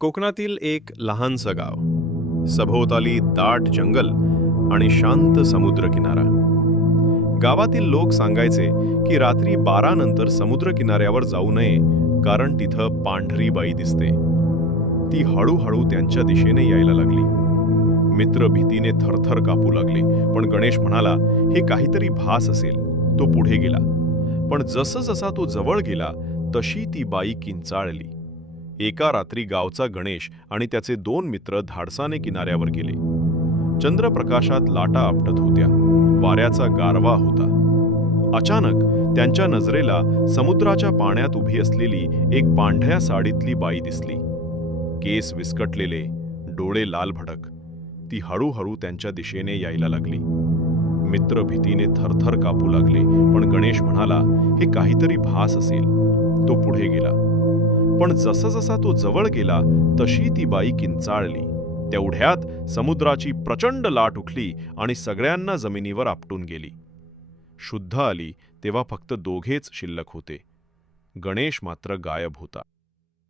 कोकणातील एक लहानसं गाव, सभोवताली दाट जंगल आणि शांत समुद्रकिनारा. गावातील लोक सांगायचे की रात्री 12 नंतर समुद्रकिनाऱ्यावर जाऊ नये, कारण तिथं पांढरी बाई दिसते. ती हळूहळू त्यांच्या दिशेने यायला लागली. मित्र भीतीने थरथर कापू लागले, पण गणेश म्हणाला, हे काहीतरी भास असेल. तो पुढे गेला, पण जसा तो जवळ गेला तशी ती बाई किंचाळली. एका रात्री गावचा गणेश आणि त्याचे 2 मित्र धाडसाने किनाऱ्यावर गेले. चंद्रप्रकाशात लाटा आपटत होत्या, वाऱ्याचा गारवा होता. अचानक त्यांच्या नजरेला समुद्राच्या पाण्यात उभी असलेली एक पांढऱ्या साडीतली बाई दिसली. केस विस्कटलेले, डोळे लाल भडक. ती हळूहळू त्यांच्या दिशेने यायला लागली. मित्र भीतीने थरथर कापू लागले, पण गणेश म्हणाला, हे काहीतरी भास असेल. तो पुढे गेला, पण जसा तो जवळ गेला तशी ती बाई किंचाळली. तेवढ्यात समुद्राची प्रचंड लाट उठली आणि सगळ्यांना जमिनीवर आपटून गेली. शुद्ध आली तेव्हा फक्त दोघेच शिल्लक होते. गणेश मात्र गायब होता.